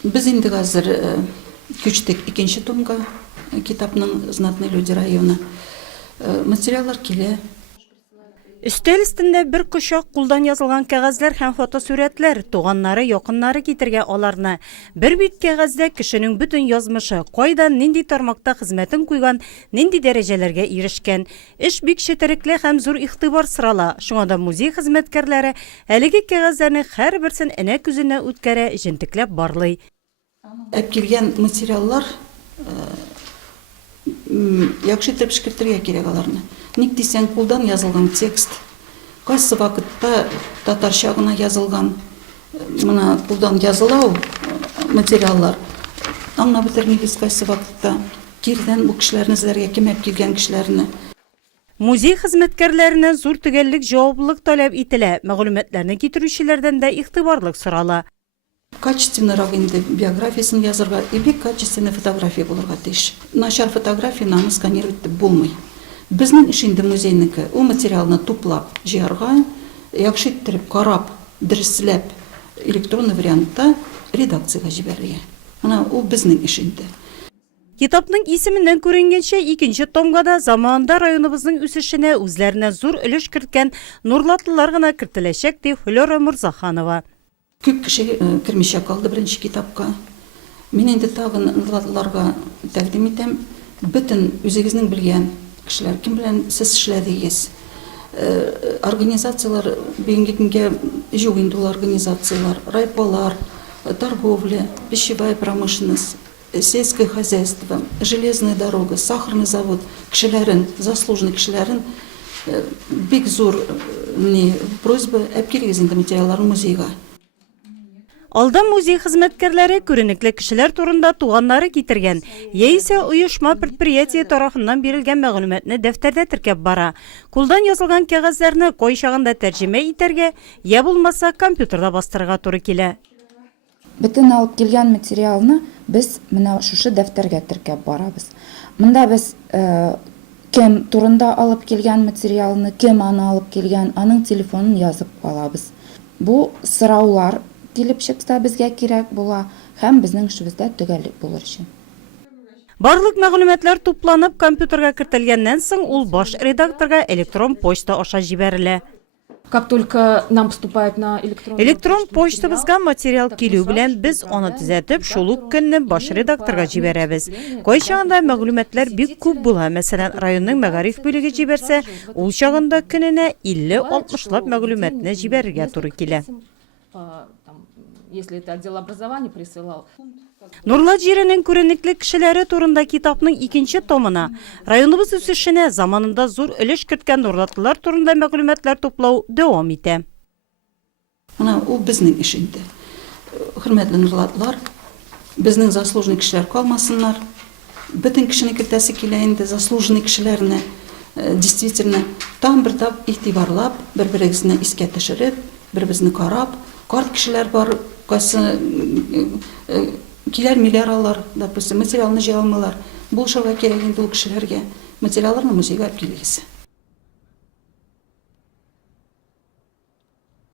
Біз инде хәзер күчтек икенче томга китапның «Знатные люди района». Материаллар килә. Өстәл өстендә бер кошак кулдан язылган кәгазьләр һәм фотосурәтләр, туганнары, якыннары китергә аларны. Бер бит кәгазьдә кешенең бөтен язмышы, кайдан, нинди тармакта хезмәтен куйган, нинди дәрәҗәләргә ирешкән. Эш бик четерекле һәм зур игътибар сорала. Шуңа да музей хезмәткәрләре әлеге кәгазьләрне һәрберсен энә күзенә үткәрә, җентекләп барлый. Килгән материаллар яхшы итеп эшкәртергә кирәк аларны. Ник дисәң, кулдан язылган текст, кайсы вакытта татарча гына язылган, мына кулдан язылау материаллар, аңлап бетермибез кайсы вакытта кирдән бу кешеләрне эзләргә, кимәп килгән кешеләрне. Музей хезмәткәрләреннән зур төгәллек, җаваплылык таләп ителә. Мәгълүматларны китерүчеләрдән дә игътибарлык сорала. Качественнырак инде биографиясын язырга, бик качественный фотография булырга тиеш. Начар фотографияны аны сканировать итеп булмый. Безнең эш инде музейнеке, ул материалны туплап, җыярга, яхшы иттереп карап, дөрестләп, электронный вариантта редакциягә җибәрергә. Менә ул безнең эш инде. Китапның исеменнән күренгәнчә, икенче томга да заманында районыбызның үсешенә үзләренә зур өлеш керткән Нурлатлылар гына кертеләчәк, ди Флора Мурзаханова. Күп кеше кермичә калды беренче китапка. Мин инде тагын Нурлатлыларга тәкъдим итәм, бөтен үзегезнең белгән кешеләр, кем белән сез эшләдегез. Организациялар, бүгенге көнгә юк инде ул организациялар, райполар, торговля, пищевая промышленность, сельское хозяйство, железная дорога, сахарный завод кешеләрен, заслуженный кешеләрен бик зур просьба әпкелегез инде материалларын музейга. Алда музей хезмәткәрләре күренекле кешеләр турында туганнары китергән, яисә оешма предприятие тарафыннан бирелгән мәгълүматны дәфтәрдә теркәп бара. Кулдан язылган кәгазьләрне кайчагында тәрҗемә итәргә, я булмаса компьютерда бастырырга туры килә. Бөтен алып килгән материалны без менә шушы дәфтәргә теркәп барабыз. Монда без кем турында алып килгән материалны, кем аны алып килгән, аның телефонын язып алабыз. Бу сораулар килеп чыкса безгә кирәк була һәм безнең эшебездә төгәллек булыр өчен. Барлык мәгълүматлар тупланып компьютерга кертелгәннән соң ул баш редакторга электрон почта аша җибәрелә. Как только нам поступает на Электрон почтабызга материал килү белән без аны төзәтеп, шул ук көнне баш редакторга җибәрәбез. Кайчагында мәгълүматлар бик күп була. Мәсәлән, районның мәгариф бүлеге җибәрсә, ул чагында көненә 50-60лап мәгълүматны җибәрергә туры килә. Если это отдел образования присылал. Нурлат җиренең күренекле кешеләре турында китапның икенче томына районыбыз үсешенә заманында зур өлеш керткән Нурлатлылар турында мәгълүматлар туплау дәвам итә. Менә ул безнең эш инде. Хөрмәтле Нурлатлар, безнең заслуженный кешеләр калмасыннар. Бөтен кешене кертәсе килә инде, заслуженный кешеләрне действительно там бер тап игътибарлап, бер-берегезне искә төшереп, бер-березне карап, карт кешеләр бар, кайсы киләр миллиардлар, допустим, материалны җыя алмыйлар. Булышырга кирәк инде ул кешеләргә. Материалларны музейга алып килегез.